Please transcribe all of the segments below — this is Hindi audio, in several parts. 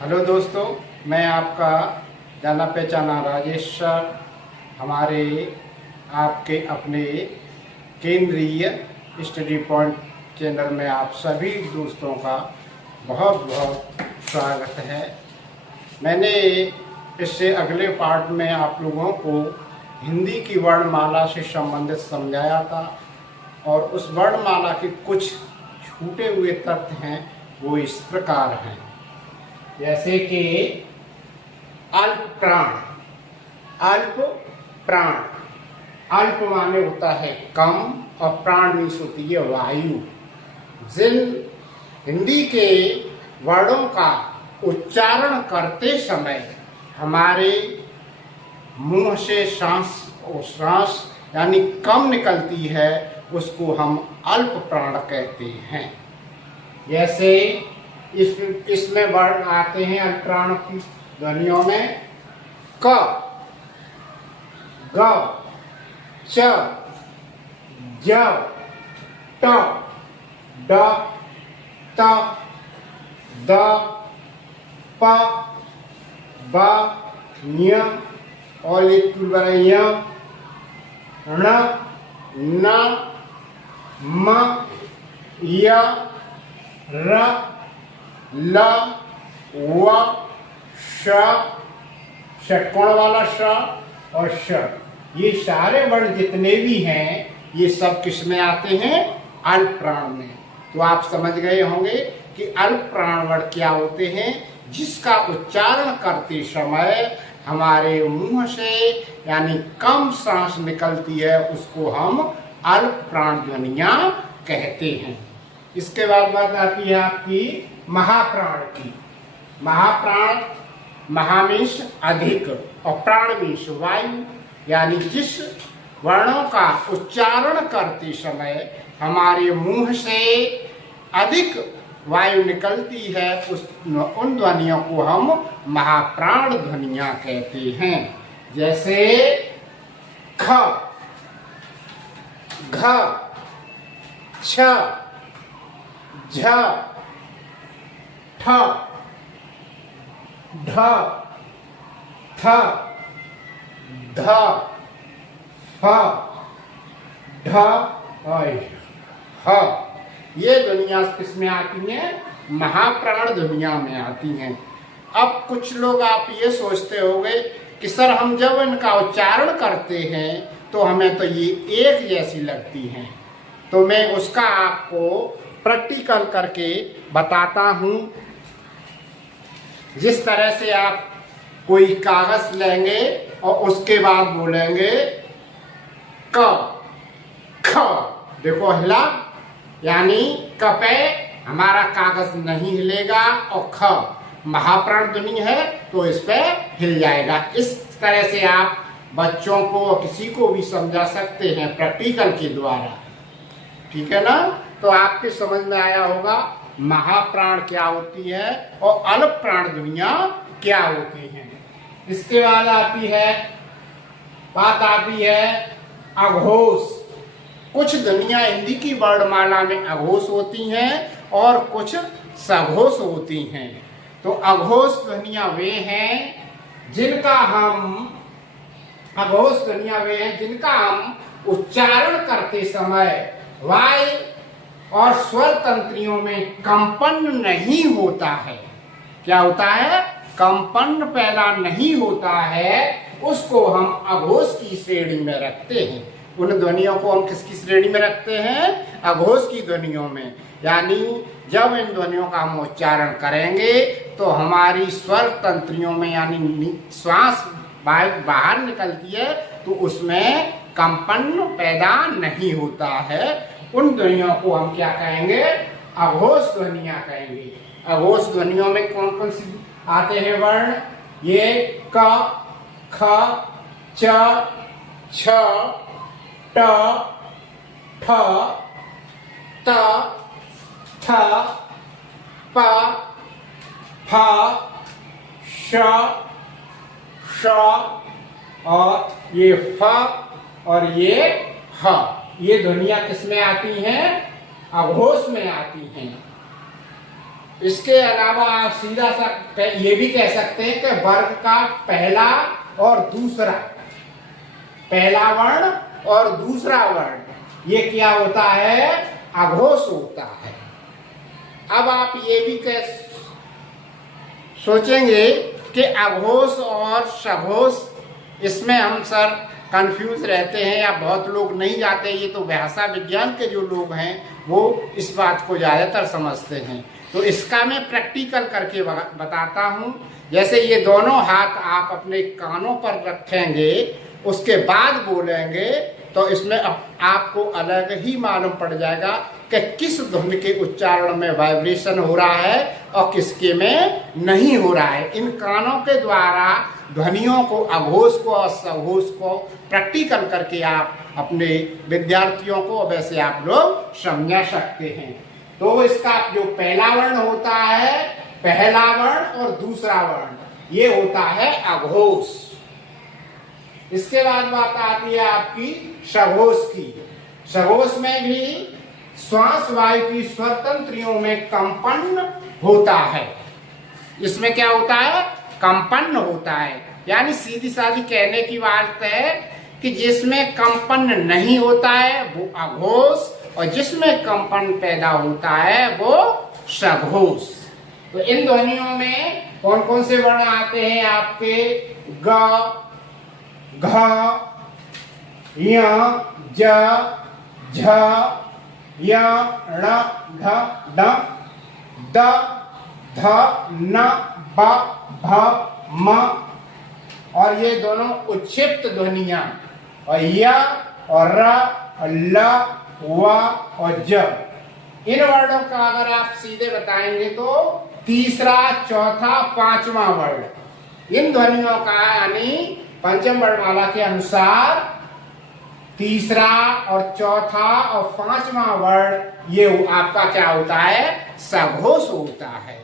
हेलो दोस्तों, मैं आपका जाना पहचाना राजेश सर हमारे आपके अपने केंद्रीय स्टडी पॉइंट चैनल में आप सभी दोस्तों का बहुत बहुत स्वागत है। मैंने इससे अगले पार्ट में आप लोगों को हिंदी की वर्णमाला से संबंधित समझाया था और उस वर्णमाला के कुछ छूटे हुए तथ्य हैं, वो इस प्रकार हैं। जैसे कि अल्प प्राण, अल्प प्राण, अल्प माने होता है कम और प्राण मीन्स होती है वायु। जिन हिंदी के वर्णों का उच्चारण करते समय हमारे मुंह से सांस यानी कम निकलती है, उसको हम अल्प प्राण कहते हैं। जैसे इसमें वर्ण आते हैं अल्प प्राण की ध्वनियों में क, ग, च, ज, ट, ड, त, द, प, ब, ञ और एक य, ण, न, म, य, र, ल, व, श, षटकोण वाला श और श, ये सारे वर्ण जितने भी हैं ये सब किस में आते हैं? अल्प प्राण में। तो आप समझ गए होंगे कि अल्प प्राण वर्ण क्या होते हैं, जिसका उच्चारण करते समय हमारे मुंह से यानी कम सांस निकलती है, उसको हम अल्प प्राण ध्वनियां कहते हैं। इसके बाद बात आती है आपकी महाप्राण की। महाप्राण, महा मीन्स अधिक और प्राण मीन्स वायु, यानी जिस वर्णों का उच्चारण करते समय हमारे मुंह से अधिक वायु निकलती है, उन ध्वनियों को हम महाप्राण ध्वनियां कहते हैं। जैसे ख, घ, छ, झ, ठ, ढ, थ, ध, फ, ढ और ह। ये ध्वनियाँ किसमें आती हैं? महाप्राण ध्वनियाँ में आती हैं। अब कुछ लोग आप ये सोचते होंगे कि सर हम जब इनका उच्चारण करते हैं तो हमें तो ये एक जैसी लगती हैं। तो मैं उसका आपको प्रैक्टिकल करके बताता हूँ। जिस तरह से आप कोई कागज लेंगे और उसके बाद बोलेंगे क, ख, देखो हिला, यानी क पे हमारा कागज नहीं हिलेगा और ख महाप्राण ध्वनि है तो इस पे हिल जाएगा। इस तरह से आप बच्चों को और किसी को भी समझा सकते हैं प्रैक्टिकल के द्वारा। ठीक है ना? तो आपके समझ में आया होगा महाप्राण क्या होती है और अल्प प्राण ध्वनियां क्या होती हैं। इसके बाद बात आती है अघोष। कुछ ध्वनियां हिंदी की वर्णमाला में अघोष होती हैं और कुछ सघोष होती हैं। तो अघोष ध्वनियां वे हैं जिनका हम उच्चारण करते समय वाय और स्वर तंत्रियों में कंपन नहीं होता है। क्या होता है? कंपन पैदा नहीं होता है, उसको हम अघोष की श्रेणी में रखते हैं। उन ध्वनियों को हम किसकी श्रेणी में रखते हैं? अघोष की ध्वनियों में। यानी जब इन ध्वनियों का हम उच्चारण करेंगे तो हमारी स्वर तंत्रियों में यानी श्वास बाहर निकलती है तो उसमें कंपन पैदा नहीं होता है। उन ध्वनियों को हम क्या कहेंगे? अघोष ध्वनियां कहेंगे। अघोष ध्वनियों में कौन कौन सी आते हैं वर्ण? ये क, ख, च, छ, ट, ठ, त, थ, प, फ, श, श और ये फ और ये ह। ये ध्वनियां किसमें आती हैं? अघोष में आती हैं। इसके अलावा आप सीधा सा ये भी कह सकते हैं कि वर्ग का पहला और दूसरा, पहला वर्ण और दूसरा वर्ण ये क्या होता है, अघोष होता है। अब आप ये भी सोचेंगे कि अघोष और सघोष, इसमें हम सर कंफ्यूज रहते हैं या बहुत लोग नहीं जाते। ये तो भाषा विज्ञान के जो लोग हैं वो इस बात को ज़्यादातर समझते हैं। तो इसका मैं प्रैक्टिकल करके बताता हूँ। जैसे ये दोनों हाथ आप अपने कानों पर रखेंगे, उसके बाद बोलेंगे, तो इसमें आपको अलग ही मालूम पड़ जाएगा कि किस ध्वनि के उच्चारण में वाइब्रेशन हो रहा है और किसके में नहीं हो रहा है। इन कानों के द्वारा ध्वनियों को, अघोष को और सघोष को प्रैक्टिकल करके आप अपने विद्यार्थियों को वैसे आप लोग समझा सकते हैं। तो इसका जो पहला वर्ण होता है, पहला वर्ण और दूसरा वर्ण, ये होता है अघोष। इसके बाद बात आती है आपकी सघोष की। सघोष में भी श्वास वायु की स्वतंत्रियों में कंपन होता है। इसमें क्या होता है, कंपन होता है। यानी सीधी सादी कहने की बात है कि जिसमें कंपन नहीं होता है वो अघोष और जिसमें कंपन पैदा होता है वो सघोष। तो इन ध्वनियों में कौन कौन से वर्ण आते हैं आपके, ग, घ, य, ज, झ, य, ण, ढ, ड, द, ध, न, ब, भ, म, और ये दोनों उच्छिष्ट ध्वनियां, और य और र और ल, व और ज। इन वर्णों का अगर आप सीधे बताएंगे तो तीसरा, चौथा, पांचवा वर्ण, इन ध्वनियों का यानी पंचम वर्णमाला के अनुसार तीसरा और चौथा और पांचवा वर्ण ये आपका क्या होता है, सघोष होता है।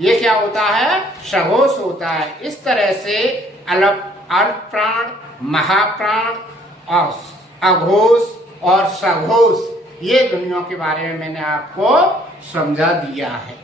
ये क्या होता है, सघोष होता है। इस तरह से अलग अल्प प्राण, महाप्राण और अघोष और सघोष, ये ध्वनियों के बारे में मैंने आपको समझा दिया है।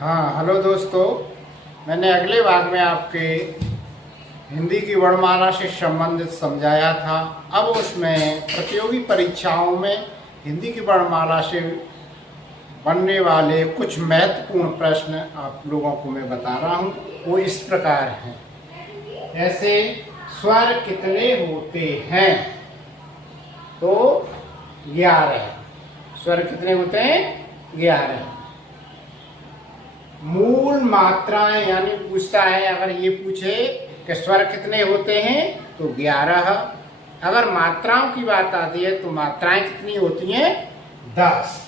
हाँ, हेलो दोस्तों, मैंने अगले भाग में आपके हिंदी की वर्णमाला से संबंधित समझाया था। अब उसमें प्रतियोगी परीक्षाओं में हिंदी की वर्णमाला से बनने वाले कुछ महत्वपूर्ण प्रश्न आप लोगों को मैं बता रहा हूँ। वो इस प्रकार हैं। जैसे स्वर कितने होते हैं, तो 11। स्वर कितने होते हैं, 11। मूल मात्राएं, यानी पूछता है, अगर ये पूछे कि स्वर कितने होते हैं तो 11। अगर मात्राओं की बात आती है तो मात्राएं कितनी होती हैं, 10।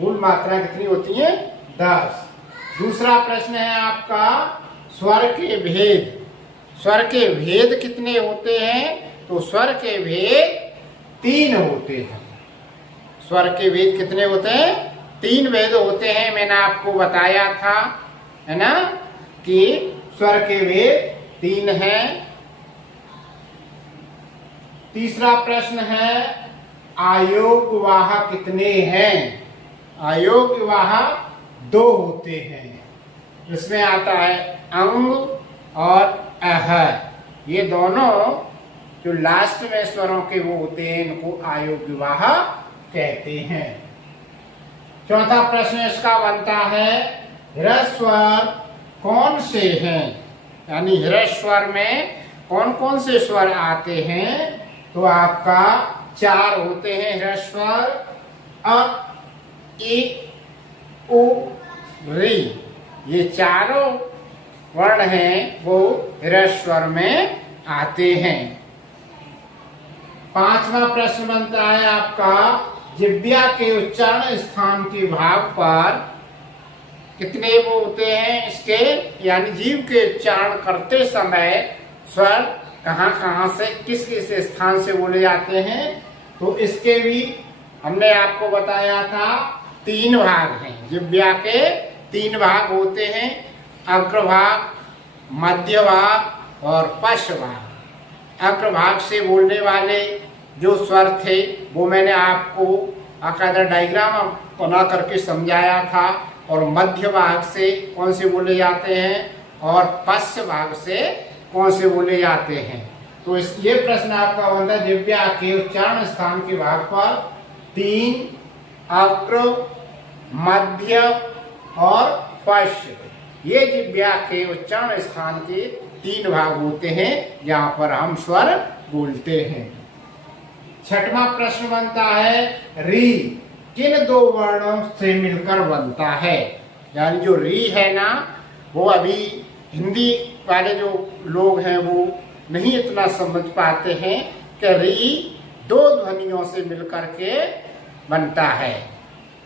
मूल मात्राएं कितनी होती हैं, 10। दूसरा प्रश्न है आपका स्वर के भेद। स्वर के भेद कितने होते हैं, तो स्वर के भेद 3 होते हैं। स्वर के भेद कितने होते हैं, 3 भेद होते हैं। मैंने आपको बताया था, है ना, कि स्वर के भेद 3 हैं। तीसरा प्रश्न है आयोगवाह कितने हैं। आयोगवाह 2 होते हैं। इसमें आता है अंग और अह। ये दोनों जो लास्ट में स्वरों के वो होते हैं, इनको आयोगवाह कहते हैं। चौथा प्रश्न इसका बनता है ह्रस्व स्वर कौन से हैं, यानी ह्रस्व स्वर में कौन कौन से स्वर आते हैं। तो आपका 4 होते हैं ह्रस्व स्वर, अ, इ, उ, ऋ। ये चारों वर्ण हैं वो ह्रस्व स्वर में आते हैं। पांचवा प्रश्न बनता है आपका जिह्वा के उच्चारण स्थान के भाग पर कितने वो होते हैं इसके, यानी जीभ के उच्चारण करते समय स्वर कहाँ कहाँ से किस किस स्थान से बोले जाते हैं। तो इसके भी हमने आपको बताया था 3 भाग हैं। जिह्वा के 3 भाग होते हैं, अग्रभाग, मध्य भाग और पश्च भाग। अग्रभाग से बोलने वाले जो स्वर थे वो मैंने आपको बाकायदा डायग्राम बना करके समझाया था। और मध्य भाग से कौन से बोले जाते हैं और पश्च भाग से कौन से बोले जाते हैं। तो ये प्रश्न आपका बनता है जिह्वा के उच्चारण स्थान के भाग पर 3 अग्र, मध्य और पश्च, ये जिह्वा के उच्चारण स्थान के 3 भाग होते हैं जहाँ पर हम स्वर बोलते हैं। छठवां प्रश्न बनता है री किन 2 वर्णों से मिलकर बनता है। यानी जो री है ना, वो अभी हिंदी वाले जो लोग हैं वो नहीं इतना समझ पाते हैं कि री 2 ध्वनियों से मिलकर के बनता है।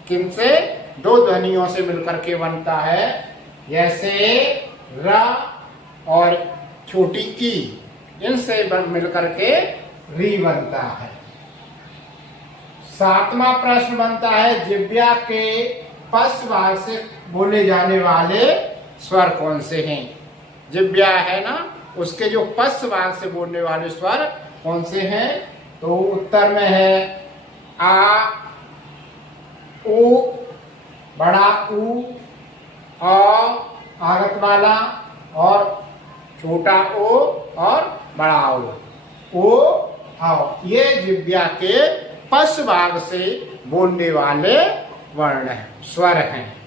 किनसे? 2 ध्वनियों से मिलकर के बनता है, जैसे र और छोटी ई, इनसे मिलकर के री बनता है। 7वां प्रश्न बनता है जिह्वा के पश्च भाग से बोले जाने वाले स्वर कौन से हैं। जिह्वा है ना, उसके जो पश्च भाग से बोलने वाले स्वर कौन से हैं। तो उत्तर में है आ, उ, बड़ा ऊ, अ आगत वाला, और छोटा ओ और बड़ा ओ आओ, ये जिह्वा के पश्च भाग से बोलने वाले वर्ण हैं, स्वर हैं।